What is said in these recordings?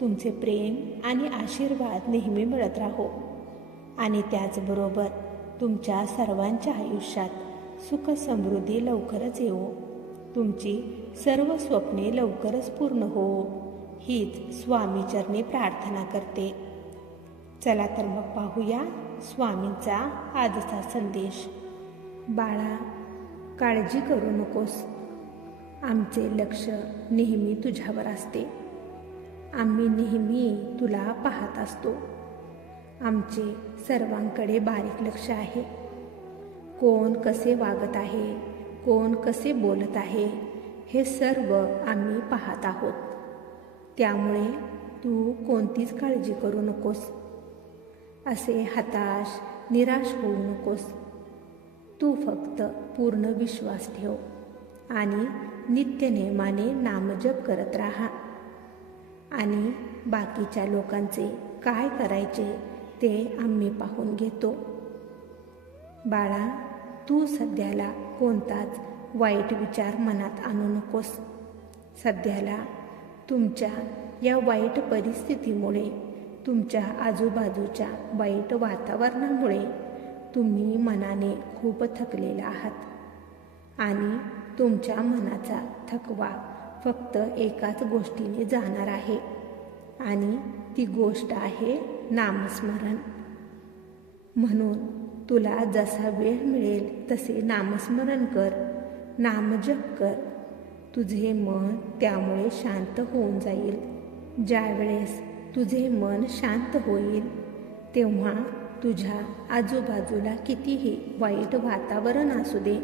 तुमचे प्रेम आणि आशीर्वाद नेहमी मिळत राहो. आणि त्याचबरोबर तुमच्या सर्वांच्या आयुष्यात सुख समृद्धी लवकरच येवो. तुमची सर्व स्वप्ने लवकरच पूर्ण हो. हीच स्वामीचरणी प्रार्थना करते. चला तर मग पाहूया स्वामींचा आजचा संदेश. बाळा काळजी करू नकोस. आमचे लक्ष नेहमी तुझ्यावर असते. आम्ही नेहमी तुला पाहत असतो. आमचे सर्वांकडे बारीक लक्ष आहे. कोण कसे वागत आहे कोण कसे बोलत आहे हे सर्व आम्ही पाहत आहोत. त्यामुळे तू कोणतीच काळजी करू नकोस. असे हताश निराश होऊ नकोस. तू फक्त पूर्ण विश्वास ठेव आणि नित्यनेमाने नामजप करत राहा. आणि बाकीच्या लोकांचे काय करायचे ते आम्ही पाहून घेतो. बाळा तू सध्याला कोणताच वाईट विचार मनात आणू नकोस. सध्याला तुमच्या या वाईट परिस्थितीमुळे तुमच्या आजूबाजूच्या वाईट वातावरणामुळे तुम्ही मनाने खूप थकलेला आहात आणि तुमच्या मनाचा थकवा फक्त एकाच गोष्टीने जाणार आहे. आणि ती गोष्ट आहे नामस्मरण. म्हणून तुला जसा वेळ मिळेल तसे नामस्मरण कर नामजप कर. तुझे मन त्यामुळे शांत होऊन जाईल. ज्यावेळेस तुझे मन शांत होईल तेव्हा तुझ्या आजूबाजूला कितीही वाईट वातावरण असू दे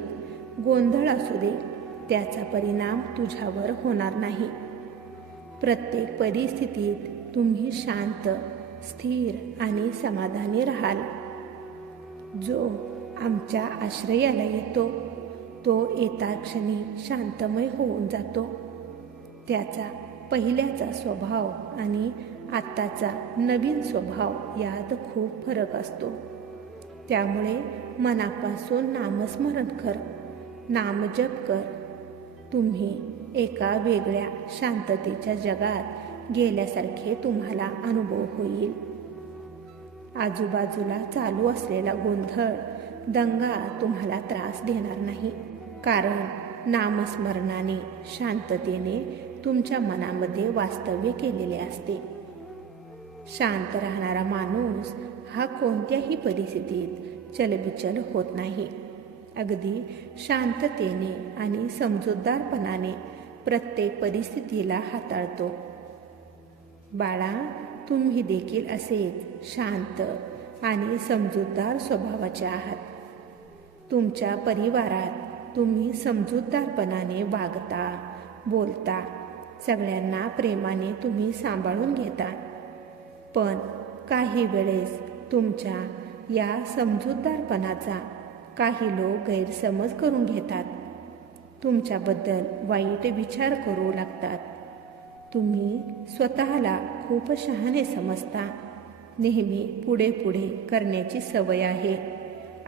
गोंधळ असू दे त्याचा परिणाम तुझ्यावर होणार नाही. प्रत्येक परिस्थितीत तुम्ही शांत स्थिर आणि समाधानी राहाल. जो आमच्या आश्रयाला येतो तो येता क्षणी शांतमय होऊन जातो. त्याचा पहिल्याचा स्वभाव आणि आत्ताचा नवीन स्वभाव यात खूप फरक असतो. त्यामुळे मनापासून नामस्मरण कर नामजप कर तुम्ही एका वेगळ्या शांततेच्या जगात गेल्यासारखे तुम्हाला अनुभव होईल. आजूबाजूला चालू असलेला गोंधळ दंगा तुम्हाला त्रास देणार नाही. कारण नामस्मरणाने शांततेने तुमच्या मनामध्ये वास्तव्य केलेले असते. शांत राहणारा माणूस हा कोणत्याही परिस्थितीत चलबिचल होत नाही. अगदी शांततेने आणि समजूतदारपणाने प्रत्येक परिस्थितीला हाताळतो. बाळा तुम्ही देखील असेच शांत आणि समजूतदार स्वभावाचे आहात. तुमच्या परिवारात तुम्ही समजूतदारपणाने वागता बोलता सगळ्यांना प्रेमाने तुम्ही सांभाळून घेता. पण काही वेळेस तुमच्या या समजूतदारपणाचा काही लोक गैरसमज करून घेतात. तुमच्याबद्दल वाईट विचार करू लागतात. तुम्ही स्वतःला खूप शहाणे समजता. नेहमी पुढे पुढे करण्याची सवय आहे.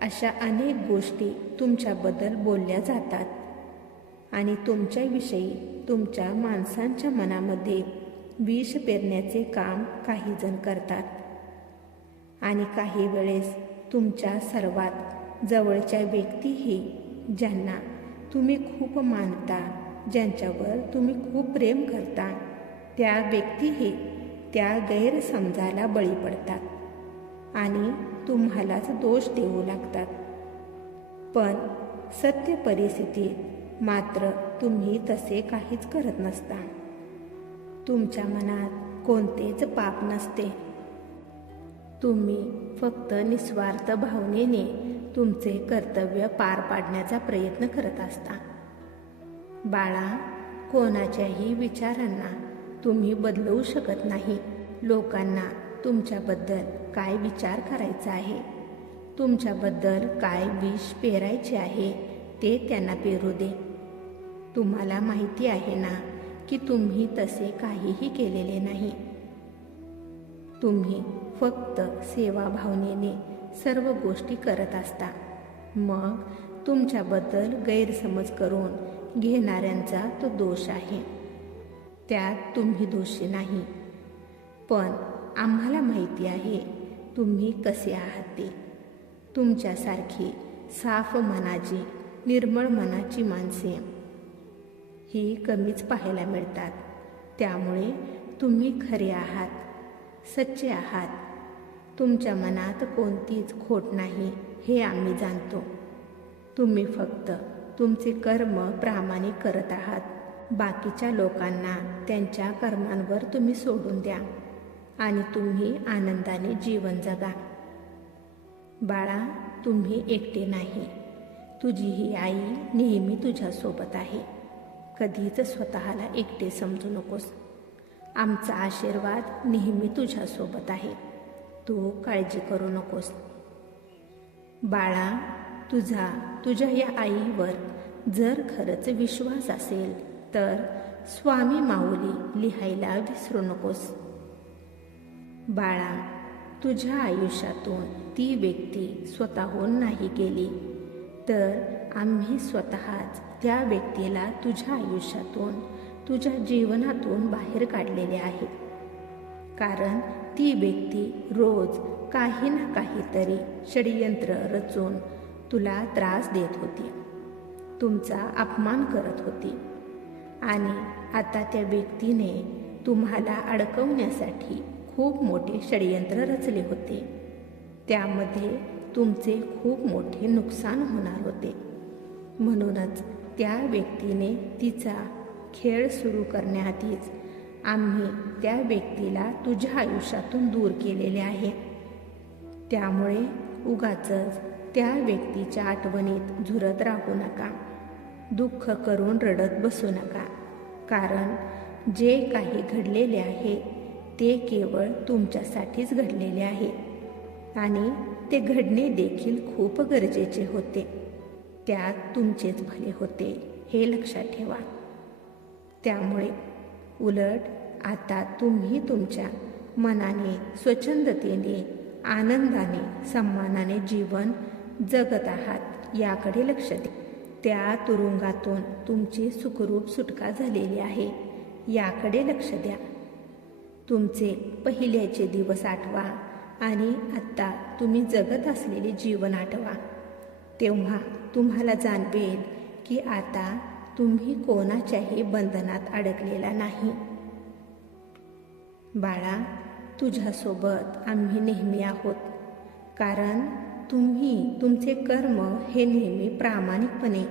अशा अनेक गोष्टी तुमच्याबद्दल बोलल्या जातात. आणि तुमच्याविषयी तुमच्या माणसांच्या मनामध्ये विष पेरण्याचे काम काही जण करतात. आणि काही वेळेस तुमच्या सर्वात जवळच्या व्यक्तीही ज्यांना तुम्ही खूप मानता ज्यांच्यावर तुम्ही खूप प्रेम करता त्या व्यक्तीही त्या गैरसमजाला बळी पडतात आणि तुम्हालाच दोष देऊ लागतात. पण सत्य परिस्थितीत मात्र तुम्ही तसे काहीच करत नसता. तुमच्या मनात कोणतेच पाप नसते. तुम्ही फक्त निस्वार्थ भावनेने तुमचे कर्तव्य पार पाडण्याचा प्रयत्न करत असता. बाळा कोणाच्याही विचारांना तुम्ही बदलवू शकत नाही. लोकांना तुमच्याबद्दल काय विचार करायचा आहे? तुमच्याबद्दल काय विष पेरायचे आहे ते त्यांना पेरू दे. तुम्हाला माहिती आहे ना की तुम्ही तसे काहीही केलेले नाही. तुम्ही फक्त सेवाभावनेने सर्व गोष्टी करत असता. मग तुमच्याबद्दल गैरसमज करून घेणाऱ्यांचा तो दोष आहे. त्यात तुम्ही दोषी नाही. पण आम्हाला माहिती आहे तुम्ही कसे आहात ते. तुमच्यासारखी साफ मनाची निर्मळ मनाची माणसे ही कमीच पाहायला मिळतात. त्यामुळे तुम्ही खरे आहात सच्चे आहात. तुमच्या मनात कोणतीच खोट नाही हे आम्ही जाणतो. तुम्ही फक्त तुमचे कर्म प्रामाणिक करत आहात. बाकीच्या लोकांना त्यांच्या कर्मांवर तुम्ही सोडून द्या आणि तुम्ही आनंदाने जीवन जगा. बाळा तुम्ही एकटे नाही. तुझी ही आई नेहमी तुझ्यासोबत आहे. कधीच स्वतःला एकटे समजू नकोस. आमचा आशीर्वाद नेहमी तुझ्यासोबत आहे. तू काळजी करू नकोस. बाळा तुझा तुझ्या या आईवर जर खरंच विश्वास असेल तर स्वामी माऊली लिहायला विसरू नकोस. बाळा तुझ्या आयुष्यातून ती व्यक्ती स्वतःहून नाही गेली तर आम्ही स्वतःच त्या व्यक्तीला तुझ्या आयुष्यातून तुझ्या जीवनातून बाहेर काढलेले आहे. कारण ती व्यक्ती रोज काही ना काहीतरी षडयंत्र रचून तुला त्रास देत होती. तुमचा अपमान करत होती. आणि आता त्या व्यक्तीने तुम्हाला अडकवण्यासाठी खूप मोठे षडयंत्र रचले होते. त्यामध्ये तुमचे खूप मोठे नुकसान होणार होते. म्हणूनच त्या व्यक्तीने तिचा खेळ सुरू करण्याआधीच आम्ही त्या व्यक्तीला तुझ्या आयुष्यातून दूर केलेले आहे. त्यामुळे उगाच त्या व्यक्तीच्या आठवणीत झुरत राहू नका. दुःख करून रडत बसू नका. कारण जे काही घडलेले आहे ते केवळ तुमच्यासाठीच घडलेले आहे. आणि ते घडणे देखील खूप गरजेचे होते. त्यात तुमचेच भले होते हे लक्षात ठेवा. त्यामुळे उलट आता तुम्ही तुमच्या मनाने स्वच्छंदतेने आनंदाने सन्मानाने जीवन जगत आहात याकडे लक्ष द्या. त्या तुरुंगातून तुमची सुखरूप सुटका झालेली आहे याकडे लक्ष द्या. तुमचे पहिल्याचे दिवस आठवा आणि आत्ता तुम्ही जगत असलेले जीवन आठवा. तेव्हा तुम्हाला जाणवेल की आता तुम्ही कोणाच्याही बंधनात अडकलेला नाही. बाळा तुझ्यासोबत आम्ही नेहमी आहोत. कारण तुम्ही तुमचे कर्म हे नेहमी प्रामाणिकपणे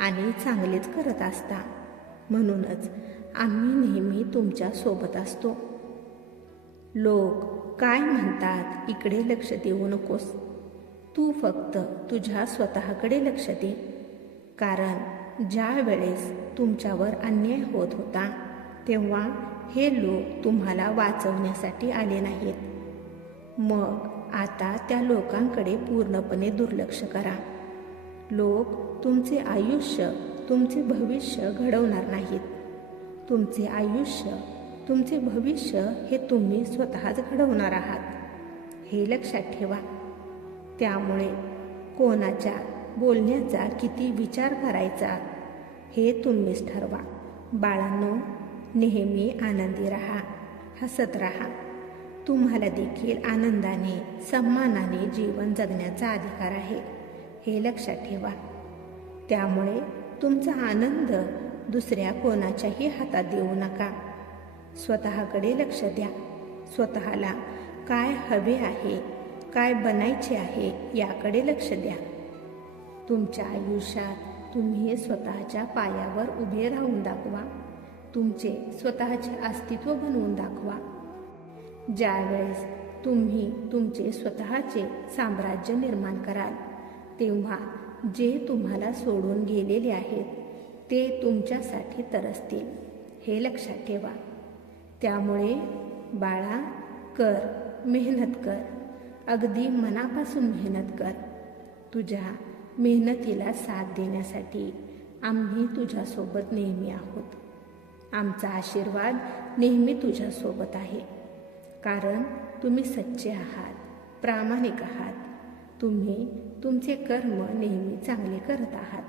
आणि चांगलेच करत असता. म्हणूनच आम्ही नेहमी तुमच्यासोबत असतो. लोक काय म्हणतात इकडे लक्ष देऊ नकोस. तू फक्त तुझ्या स्वतःकडे लक्ष दे. कारण ज्या वेळेस तुमच्यावर अन्याय होत होता तेव्हा हे लोक तुम्हाला वाचवण्यासाठी आले नाहीत. मग आता त्या लोकांकडे पूर्णपणे दुर्लक्ष करा. लोक तुमचे आयुष्य तुमचे भविष्य घडवणार नाहीत. तुमचे आयुष्य तुमचे भविष्य हे तुम्ही स्वतःच घडवणार आहात. हे लक्षात ठेवा. त्यामुळे कोणाच्या बोलण्याचा किती विचार करायचा हे तुम्हीच ठरवा. बाळांनो नेहमी आनंदी राहा हसत राहा. तुम्हाला देखील आनंदाने सन्मानाने जीवन जगण्याचा अधिकार आहे. हे लक्षात ठेवा. त्यामुळे तुमचा आनंद दुसऱ्या कोणाच्याही हातात देऊ नका. स्वतःकडे लक्ष द्या. स्वतःला काय हवे आहे काय बनायचे आहे याकडे लक्ष द्या. तुमच्या आयुष्यात तुम्ही स्वतःच्या पायावर उभे राहून दाखवा. तुमचे स्वतःचे अस्तित्व बनवून दाखवा. ज्यावेळेस तुम्ही तुमचे स्वतःचे साम्राज्य निर्माण कराल तेव्हा जे तुम्हाला सोडून गेलेले आहेत ते तुमच्यासाठी तरसतील. हे लक्षात ठेवा. त्यामुळे बाळा कर मेहनत कर. अगदी मनापासून मेहनत कर. तुझ्या मेहनतीला साथ देण्यासाठी आम्ही तुझ्यासोबत नेहमी आहोत. आमचा आशीर्वाद नेहमी तुझ्यासोबत आहे. कारण तुम्ही सच्चे आहात प्रामाणिक आहात. तुम्ही तुमचे कर्म नेहमी चांगले करत आहात.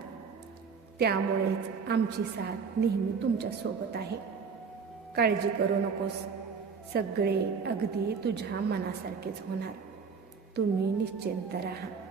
त्यामुळेच आमची साथ नेहमी तुमच्यासोबत आहे. काळजी करू नकोस. सगळे अगदी तुझ्या मनासारखेच होणार. तुम्ही निश्चिंत राहा.